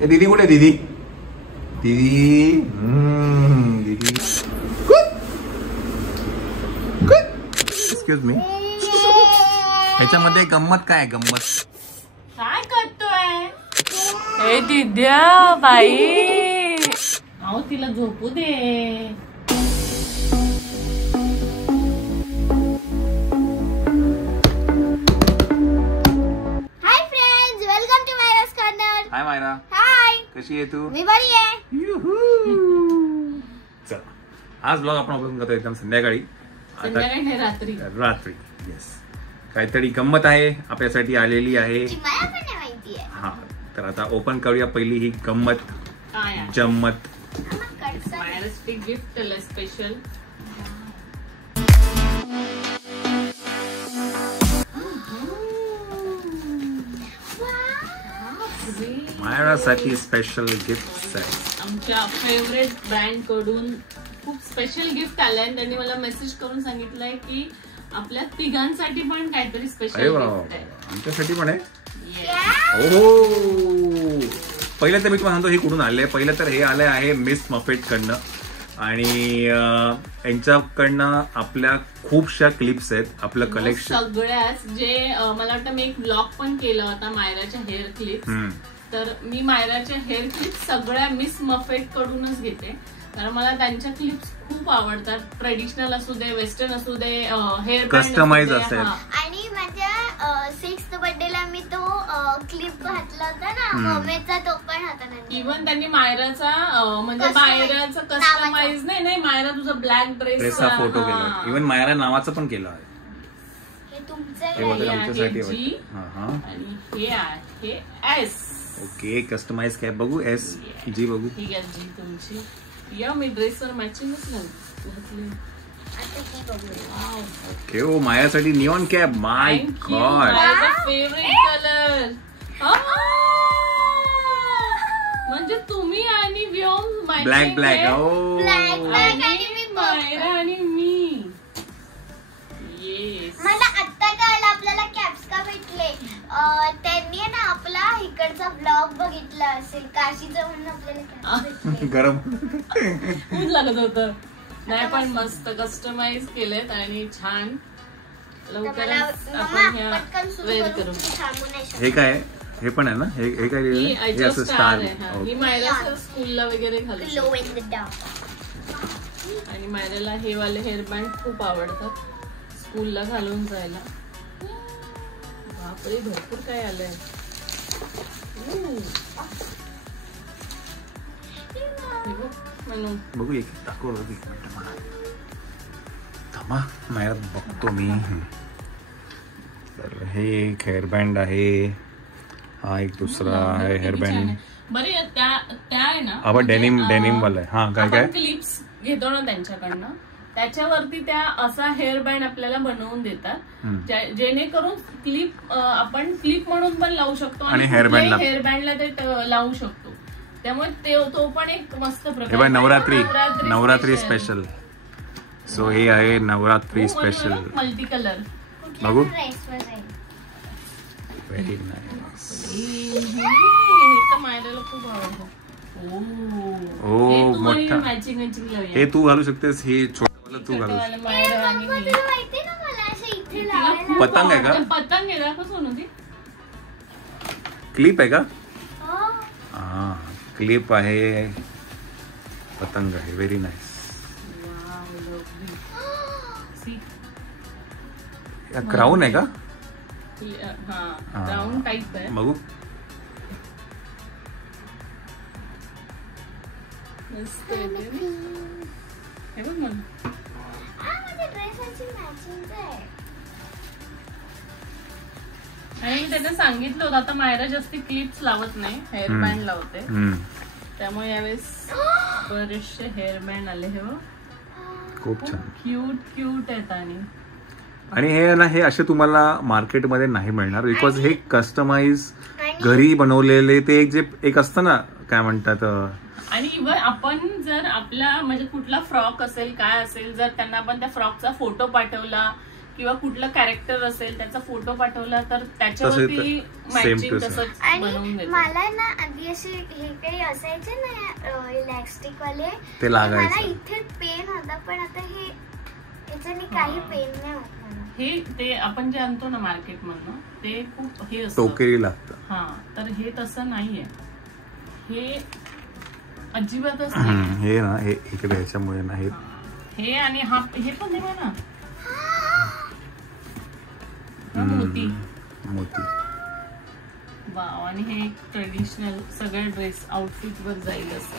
दीदी कुठे दीदी दीदी दीदी एक्सक्यूज मी ह्याच्यामध्ये गंमत काय गंमत काय करतोय हे दिद्या बाई अहो तिला झोपू दे हाय मायरा हाय कशी आहे तू मी बरी आहे चल आज ब्लॉग आपण ओपन करतो एकदम संध्याकाळी संध्याकाळी रात्री रात्री येस काहीतरी गंमत आहे आपल्यासाठी आलेली आहे मला पण नाही माहिती आहे हा तर आता ओपन करूया पहिली ही गंमत काय जम्मत गिफ्ट स्पेशल मायरासाठी स्पेशल गिफ्ट आहे आमच्या फेवरेट ब्रँड कडून खूप स्पेशल गिफ्ट आलंय आणि त्यांनी मला मेसेज करून सांगितलंय की आपल्या तिघांसाठी पण काहीतरी स्पेशल गिफ्ट आहे आमच्यासाठी पण आहे हो पहिलं तर मी तुम्हाला सांगतो हे कुठून आले पहिलं तर हे आले आहे मिस मफेट कडनं आणि यांच्याकडनं आपल्या खूपशा क्लिप्स आहेत आपलं कलेक्शन सगळ्याच जे मला वाटतं मी एक ब्लॉग पण केला होता मायराच्या हेअर क्लिप्स तर मी मायराच्या हेअर क्लिप्स सगळ्या मिस मफेट कडूनच घेते कारण मला त्यांच्या क्लिप्स खूप आवडतात ट्रेडिशनल असू दे वेस्टर्न असू दे हेअर कस्टमाइज असेल आणि माझ्या 6th बर्थडेला मी तो क्लिप घातला होता ना मम्मीचा तो पण होता ना इव्हन त्यांनी मायराचा म्हणजे मायराचा कस्टमाइज नाही मायरा तुझा ब्लॅक ड्रेसचा फोटो केला इव्हन मायरा नावाचं पण केलं आहे हे तुमचं आणि हे आहे एस ओके कस्टमाइज कॅप बघू एस जी बघू ठीक आहे जी तुमची या मी ड्रेसवर मॅचिंगच घातली ओके ओ माझ्यासाठी निऑन कॅप माय गॉड फेवरेट कलर म्हणजे तुम्ही आणि व्योम ब्लॅक ब्लॅक ओ मायरा आणि मी मला आता कळलं आपल्याला कॅप्स का भेटले त्यांनी ना आपला इकडचा ब्लॉग बघितला असेल काशीचं म्हणून आपल्याला गरम ऊन लागत होतं नाही पण मस्त कस्टमाइज केलेत आणि छान लवकरच आपण ह्या वेअर करू हे काय हे पण आहे ना हे काय हे असं स्टार आहे ही मायरा स्कूलला वगैरे घालू आणि मायराला हे वाले हेअरबँड खूप आवडतात स्कूलला घालून जायला बापरे भरपूर काय आलंय बघू एक दाखव एक मिनिट मला थांबा माझ्यात बघतो मी तर हे एक हेअरबँड आहे हा एक दुसरा आहे हेअरबँड बरे त्या आहे ना आपण डेनिम वाला आहे हा काय काय क्लिप्स घेतो ना त्यांच्याकडनं त्याच्यावरती त्या असा हेअरबँड आपल्याला बनवून देतात जेणेकरून क्लिप आपण क्लिप म्हणून पण लावू शकतो आणि हेअरबँडला ते लावू शकतो त्यामुळे तो पण एक मस्त प्रकार नवरात्री स्पेशल सो हे आहे नवरात्री स्पेशल मल्टी कलर बघू व्हेरी नाईस मायराला खूप आवडतं ओ मोठा हे तू घालू शकतेस हे छोटं तू घालू पतंग आहे का पतंग आहे का कसं होती क्लिप आहे का हा क्लिप आहे पतंग आहे व्हेरी नाईस क्राऊन आहे का क्राऊन टाईप आहे बघू हे बघ मला आणि मी त्यांना सांगितलं होतं आता मायरा जास्ती क्लिप्स लावत नाही हेअरबँड लावते त्यामुळे यावेळेस बरेचसे हेअरबँड आले हे खूप छान क्यूट आहेत आणि हे ना हे असे तुम्हाला मार्केटमध्ये नाही मिळणार बिकॉज हे कस्टमाइज घरी बनवलेले ते एक असतं ना काय म्हणतात आणि इव्हन आपण जर आपला म्हणजे कुठला फ्रॉक असेल काय असेल जर त्यांना आपण त्या फ्रॉकचा फोटो पाठवला किंवा कुठलं कॅरेक्टर असेल त्याचा फोटो पाठवला तर त्याच्यावरती मॅचिंग तसंच बनवून देतात. मला ना आधी असे हे काही असायचे ना इलास्टिक वाले, ते लागायचं. मला इथे पेन होता, पण आता हे याच्याने काही पेन नाही होत मला. हे ते आपण जे आणतो ना मार्केट मधनं ते खूप हे असतं, टोकेरी लागतं. हा, तर हे तसं नाहीये, हे अजिबातच नाही. हे ना हे इकडे ह्याच्यामुळे ना हे आणि हा हे पण हे ना मोती मोती. वाव. आणि हे ट्रेडिशनल सगळं ड्रेस आउटफिट वर जाईल असं.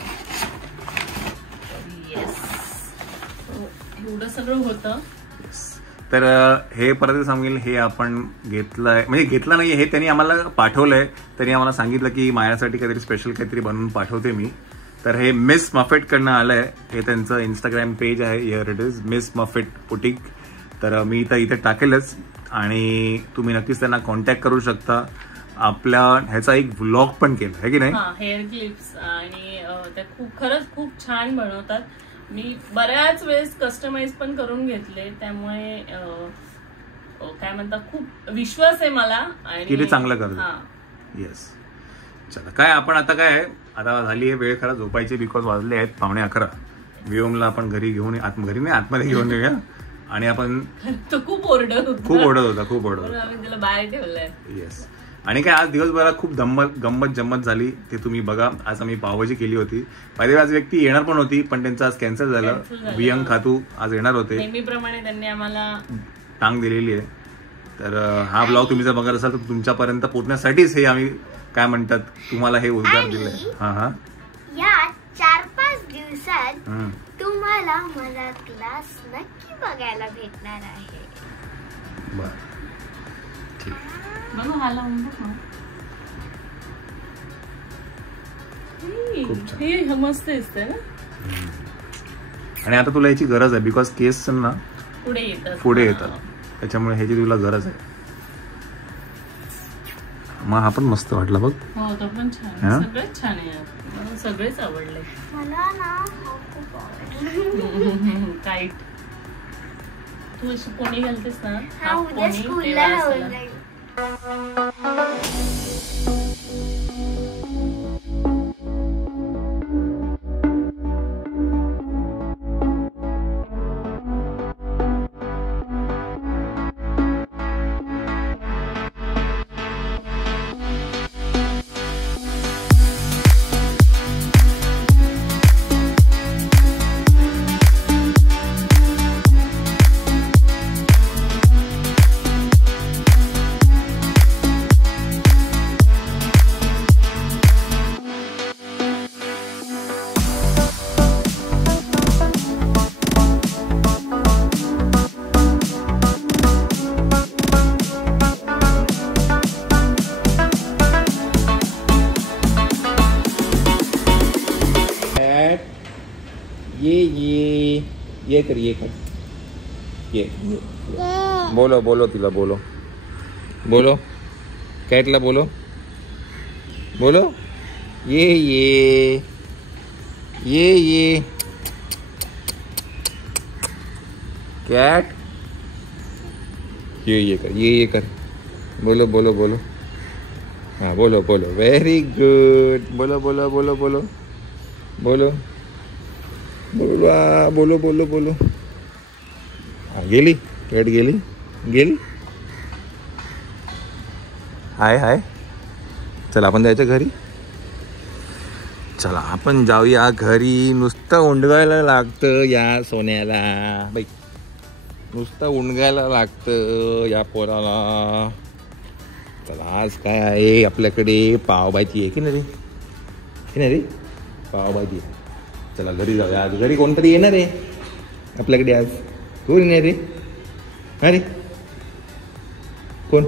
येस, एवढं सगळं होतं. तर हे परत सांगेल, हे आपण घेतलंय, म्हणजे घेतलं नाही, हे त्यांनी आम्हाला पाठवलंय. त्यांनी आम्हाला सांगितलं की माझ्यासाठी काहीतरी स्पेशल काहीतरी बनवून पाठवते मी. तर हे मिस मफेट कडनं आलंय. हे त्यांचं इंस्टाग्राम पेज आहे, here it is Miss Muffet boutique. तर मी तर इथे टाकेलच आणि तुम्ही नक्कीच त्यांना कॉन्टॅक्ट करू शकता. आपल्या ह्याचा एक व्लॉग पण केला आहे की नाही. हेअर क्लिप्स आणि त्या खरंच खूप छान बनवतात. मी बऱ्याच वेळेस कस्टमाइज पण करून घेतले, त्यामुळे काय म्हणतात खूप विश्वास आहे मला आणि किती चांगलं करतो. येस. चला काय आपण आता काय आहे, आता झाली आहे वेळ खरं झोपायची, बिकॉज वाजले आहेत 11:15. व्योमला आपण घरी घेऊन घरी नाही आतमध्ये घेऊन येऊया. आणि आपण खूप ओरडत होता, खूप ओरडत होता. आम्ही त्याला बाहेर ठेवलंय. येस. आणि काय आज दिवसभरात खूप गंमत जम्मत झाली, ते तुम्ही बघा. आज आम्ही पावभाजी केली होती. पाहिजे आज व्यक्ती येणार पण होती, पण त्यांचं आज कॅन्सल झालं. वियंग खातू आज येणार होते, नेहमीप्रमाणे त्यांनी आम्हाला टांग दिलेली आहे. तर हा ब्लॉग तुम्ही जर बघत असाल तर तुमच्यापर्यंत पोहोचण्यासाठीच हे आम्ही काय म्हणतात तुम्हाला हे उद्गार दिले. हा या 4-5 दिवसात तुम्हाला मला क्लास नक्की बघायला भेटणार आहे. बर, ठीक. बघू हाला हे मस्त दिसतंय ना. आणि आता तुला याची गरज आहे, बिकॉज केस ना पुढे येतात, त्याच्यामुळे ह्याची तुला गरज आहे. मग हा पण मस्त वाटला बघ. हो, तो पण छान, सगळेच छान आहे, मला सगळेच आवडले. मला ना खूप आवडलं. टाईट तू अशी पोणी घालतेस ना, हा उद्या स्कूलला लावलंय. ये कर ये बोलो तिला बोलो कॅटला बोलो ये कॅट ये कर बोलो हाँ बोलो वेरी गुड बोलो हाँ गेली कॅट गेली हाय चला आपण जायचं घरी. चला आपण जाऊया घरी. नुसतं उंडगायला लागतं या सोन्याला बाई, नुसतं उंडगायला लागतं या पोराला. चला आज काय आहे आपल्याकडे, पावभाजी आहे की नाही रे पावभाजी. चला घरी जाऊया. आज घरी कोणतरी येणार आहे आपल्याकडे. आज कोण येणार रे? अरे कोण?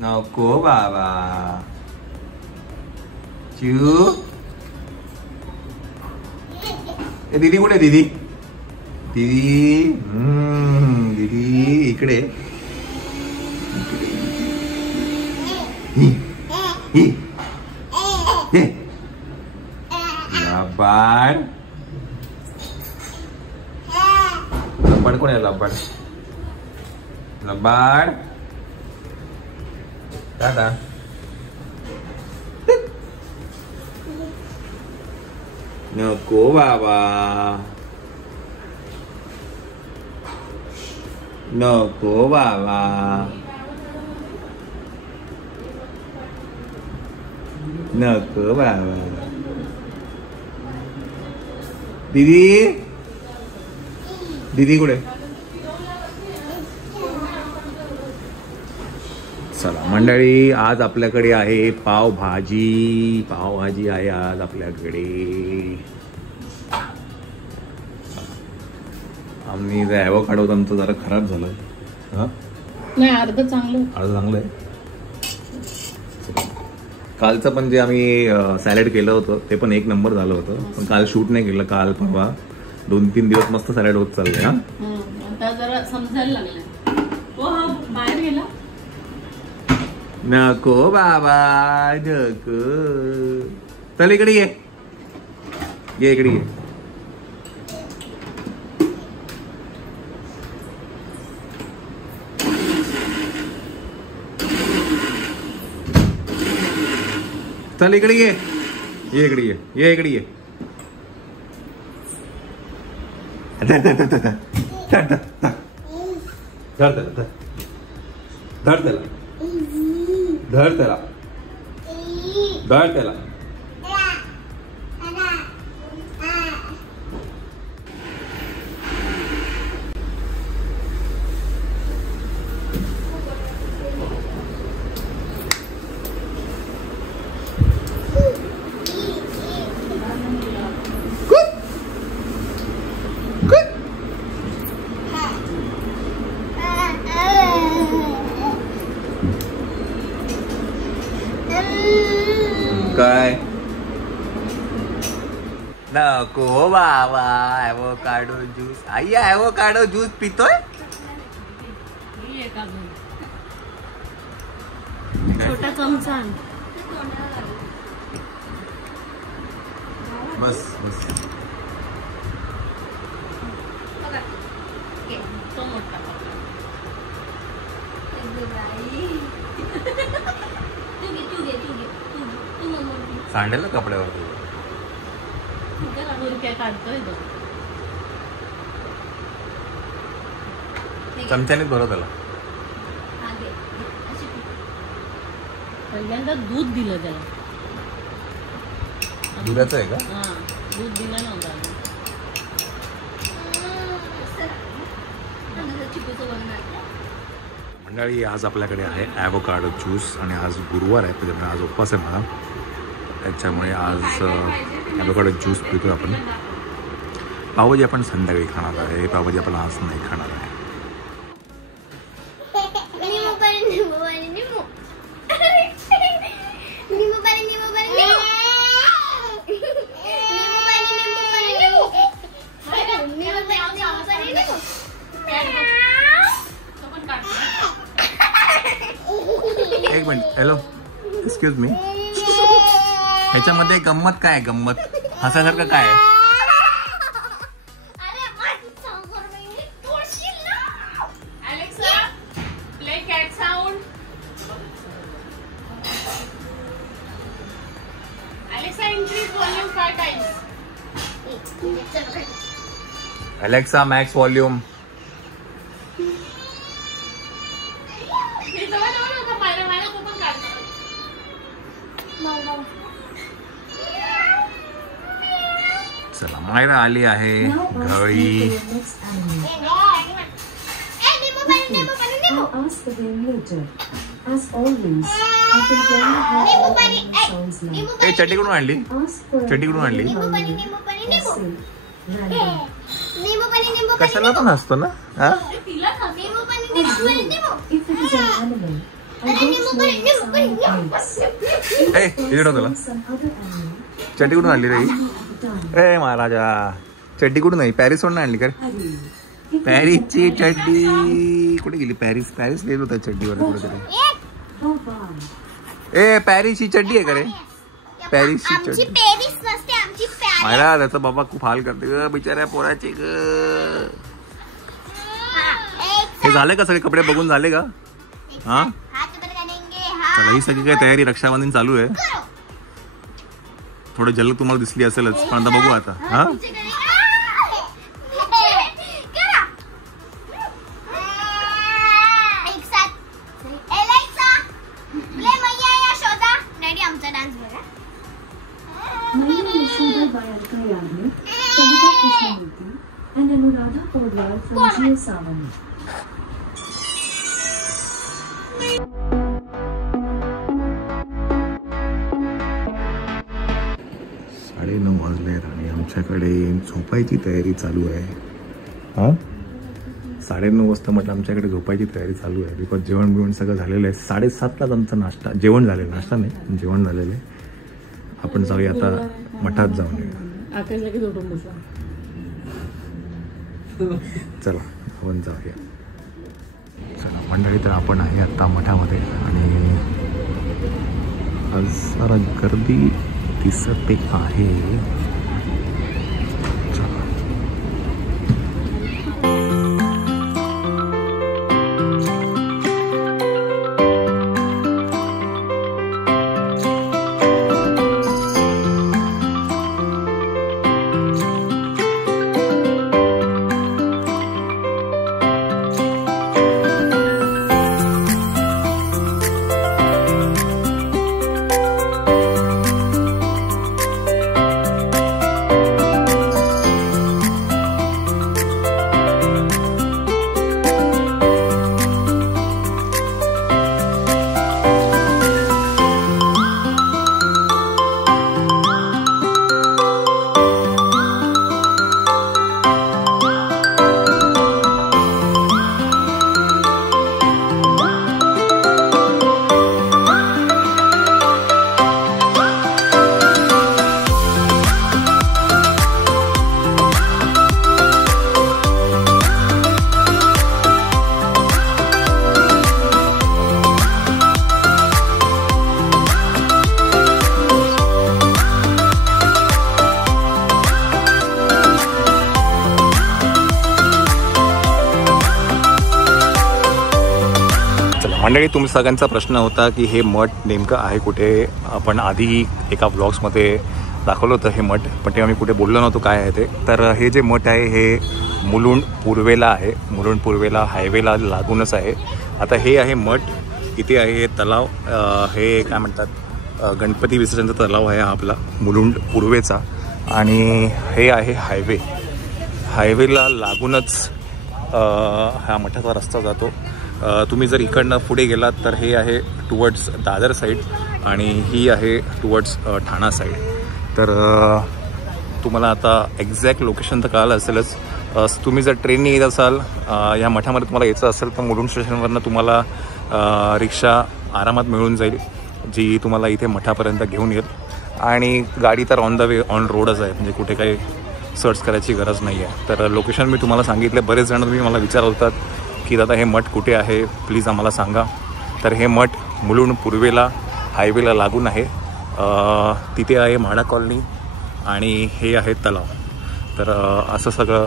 नको बाबा चिऊ. दीदी कुठे? दीदी इकडे. लबाड कोण आहे? लबाड लबाड दादा नको बाबा नको बाबा नको बाबा. दीदी दीदी कुठे? चला मंडळी, आज आपल्याकडे आहे पावभाजी. पावभाजी आहे आज आपल्याकडे. आम्ही जे ॲव्होकाडो आमचं जरा खराब झालं. नाही, अर्ध चांगलं आहे. कालचं पण जे आम्ही सॅलड केलं होतं ते पण एक नंबर झालं होतं, पण काल शूट नाही केलं. काल परवा 2-3 दिवस मस्त सॅलड होत चाललंय. आता जरा समजायला लागलं. बाहेर गेला. नको बाबा नको. चल इकडे ये इकडे ये. चल इकडे ये इकडे ये इकडे ये. धर त्याला काय? नको बाबा ॲव्होकाडो ज्यूस. आई ॲव्होकाडो ज्यूस पितोय. छोटा चमचा. बस बस. सांडेल ना कपड्यावरती. चमच्यानेच भरव त्याला. पहिल्यांदा दूध दिलं त्याला. दुधाचं आहे का? दूध दिलं नव्हतं. मंडळी, आज आपल्याकडे आहे ॲव्होकाडो ज्यूस आणि आज गुरुवार आहे, त्याच्यामुळे आज उपवास आहे मला. त्याच्यामुळे आज ॲव्होकाडो ज्यूस पितो आपण. पावभाजी आपण संध्याकाळी खाणार आहे. पावभाजी आपण आज नाही खाणार आहे. एक मिनिट. Hello, excuse me. ह्याच्यामध्ये गंमत काय आहे? गंमत हसासारखं काय आहे? Alexa, max volume. चला, मायरा आली आहे घरी. चड्डी कुठून आणली? चड्डी कुठून आणली? कशाला पण असतो ना. तुला चड्डी कुठून आणली रे? ए महाराजा, चड्डी कुठून नाही? पॅरिस वरून आणली का? पॅरिसची चड्डी कुठे गेली? पॅरिस लिहिलं होतं चड्डीवर कुठेतरी. ए पॅरिसची चड्डी आहे का रे? पॅरिसची चड्डी. मायरा, त्याचा बाबा खूप हाल करते ग बिचाऱ्या पोराचे ग. हे झाले का सगळे कपडे बघून झाले का? हा चला ही सगळी काय तयारी रक्षाबंधन चालू आहे. थोडं जलद तुम्हाला दिसली असेलच पण आता बघू आता. हा साडे 9 वाजले आणि आमच्याकडे झोपायची तयारी चालू आहे. हा 9:30 वाजता म्हटलं आमच्याकडे झोपायची तयारी चालू आहे. बिकॉज जेवण बिवण सगळं झालेलं आहे. 7:30लाच आमचा नाश्ता जेवण झालेलं, नाश्ता नाही जेवण झालेलं आहे. आपण जाऊया आता मठात जाऊन येऊया. चला आपण जाऊया. चला मंडळी तर आपण आहे आत्ता मठामध्ये आणि आज जरा गर्दी दिसते आहे. मंडळी तुम्ही सगळ्यांचा प्रश्न होता की हे मठ नेमकं आहे कुठे. आपण आधी एका ब्लॉग्समध्ये दाखवलं होतं हे मठ, पण तेव्हा मी कुठे बोललो नव्हतो काय आहे ते. तर हे जे मठ आहे हे मुलुंड पूर्वेला आहे. मुलुंड पूर्वेला हायवेला लागूनच आहे. आता हे आहे मठ. इथे आहे हे तलाव. हे काय म्हणतात गणपती विसर्जनचा तलाव आहे हा आपला मुलुंड पूर्वेचा. आणि हे आहे हायवे. हायवेला लागूनच हा मठाचा रस्ता जातो. तुम्ही जर इकडनं पुढे गेलात तर हे आहे टुवर्ड्स दादर साईड आणि ही आहे टुवर्ड्स ठाणा साईड. तर तुम्हाला आता एक्झॅक्ट लोकेशन तर कळालं असेलच. तुम्ही जर ट्रेनने येत असाल या मठामध्ये तुम्हाला यायचं असेल तर मुलुंड स्टेशनवरनं तुम्हाला रिक्षा आरामात मिळून जाईल जी तुम्हाला इथे मठापर्यंत घेऊन येईल. आणि गाडी तर ऑन द वे ऑन रोडच आहे, म्हणजे कुठे काही सर्च करायची गरज नाही आहे. तर लोकेशन मी तुम्हाला सांगितलं. बरेच जण तुम्ही मला विचारत होतात की दादा हे मठ कुठे आहे, प्लीज आम्हाला सांगा. तर हे मठ मुलुंड पूर्वेला हायवेला लागून आहे. तिथे आहे म्हाडा कॉलनी आणि हे आहे तलाव. तर असं सगळं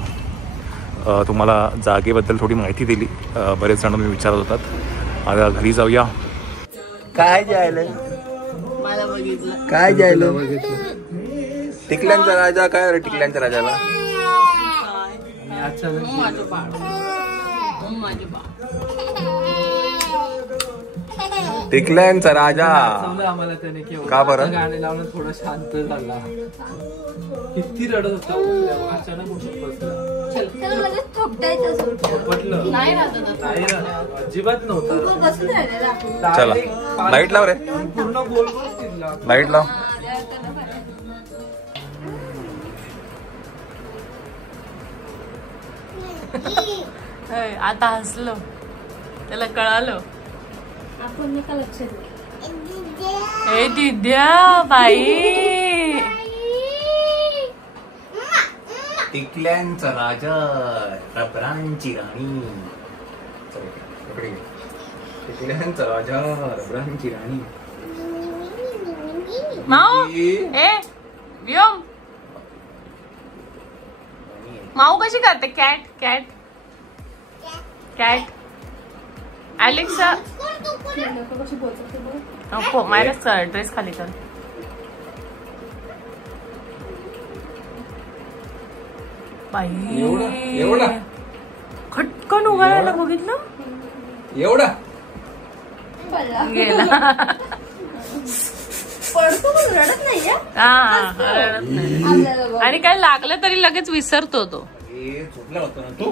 तुम्हाला जागेबद्दल थोडी माहिती दिली. बरेच जण तुम्ही विचारत होतात. आता घरी जाऊया. काय जायलं मला बघितलं, काय जायलं टिकल्यांचा राजा. काय रे टिकल्यांच्या राजाला टिकल्यांचा राजा आम्हाला त्याने का बरं गाणे लावणं थोडं शांत झाला. किती रडत होता अचानक पटलं नाही, अजिबात नव्हता. चला लाईट लाव रे, पूर्ण गोल गोल फिरला. लाईट लाव. आता हसलो, त्याला कळालं. हे दिद्या बाई, टिकल्यांचा राजा रबरांची राणी. टिकल्यांचा राजा रबरांची राणी. माऊ ए व्योम, माऊ कशी करते? Cat cat cat Alexa Myra dress खाली कर. एवढा खटकन उघडायला बघितलं एवढा गेला. पडतो पण रडत नाही रडत नाही. आणि काय लागलं तरी लगेच विसरतो तो. झोपला होता ना तू.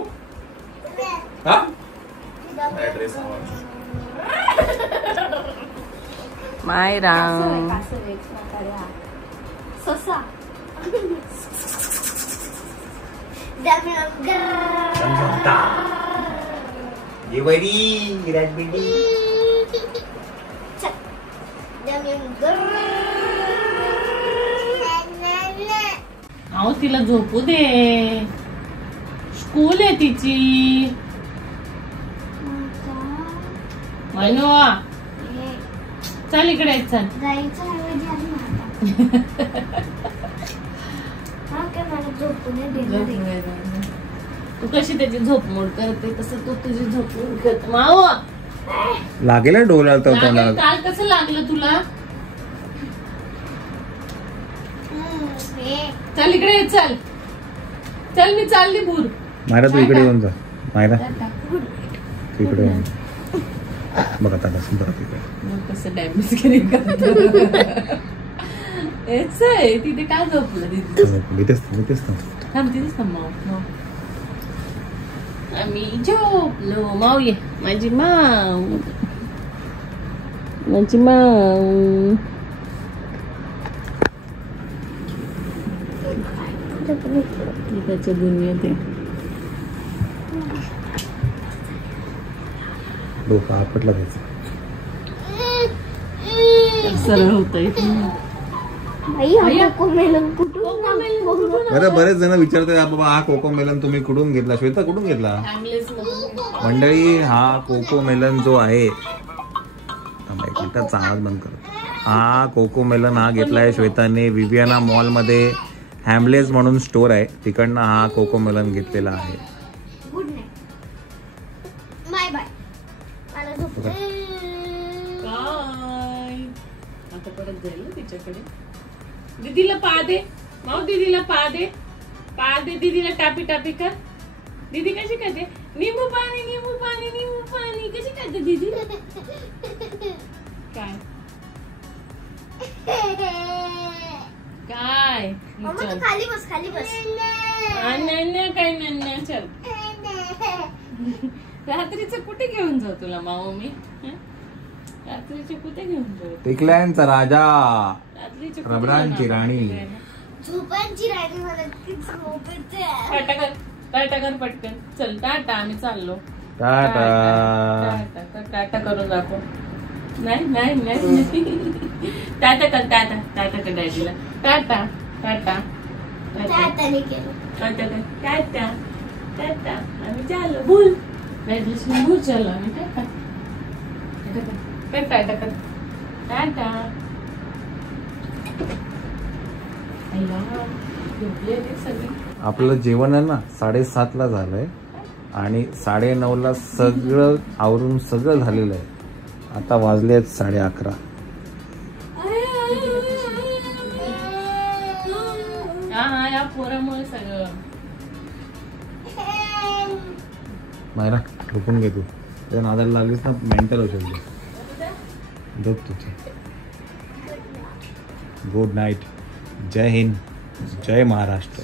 हा मायरा ससा अहो तिला झोपू दे. स्कूल आहे तिची. मनवा चल इकडे चल. तू कशी त्याची झोप मोड करते तसं तू तुझी झोप मोड करते. माव लागेल डोला तर काल कसं लागलं तुला. चल इकडे चल. चल मी चालली भूर. मायरा तू इकडे येऊन जा. मायरा तू इकडे येऊन बघ आता कसं डॅमेज केली आहे तिथे. काय झोपलं तिथेच थांब तिथेच थांब. आम्ही झोपलो. माऊ ये माझी माऊ. माझी माऊ. त्याच्या दुनियेत डोकं आपटला त्याचा. सरळ होतंय. बरं बरेच जण विचारतात बाबा हा कोको मेलन तुम्ही कुठून घेतला. श्वेता कुठून घेतला. मंडळी हा कोको मेलन जो आहे आवाज बंद कर. हा कोको मेलन हा घेतलाय श्वेताने विवियाना मॉल मध्ये. हॅमलेस म्हणून स्टोर आहे तिकडनं हा कोको मेलन घेतलेला आहे. Good night bye bye. आता परत जाईल तिच्याकडे. दीदीला पा दे माऊ. दीदीला पा दे. पा दे दीदीला. टापी टापी कर. दीदी कशी करते. निंबू पाणी निंबू पाणी निंबू पाणी कशी करते दीदी. काय काय खाली बस खाली बस. काय नन्या चल. रात्रीचं कुठे घेऊन जाऊ तुला माऊ मी. रात्रीचे कुठे घेऊन जाऊ. टिकल्यांचा राजा रबरांची राणी. झोपांची राणी म्हणत टाटा कर. टाटा कर पटकन. चल टाटा आम्ही चाललो. टाटा टाटा करून दाखव. नाही नाही नाही टाटा कर. टाटा टाटा कर डॅडीला. टाटा टाटा टाटा कर. टाटा टाटा आम्ही चाललो. भूल डॅडीला भूल चाललो आम्ही. टाटा टाटा कर. टाटा. आपलं जेवण आहे ना 7:30ला झालंय आणि 9:30ला सगळं आवरून सगळं झालेलं आहे. आता वाजले आहेत 11:30. हा या पोरामुळे सगळं. मायरा झोपून घे तू. त्या नादाला लागलीस ना मेंटल होशील. झोप तुझी. Good night. जय हिंद. जय महाराष्ट्र.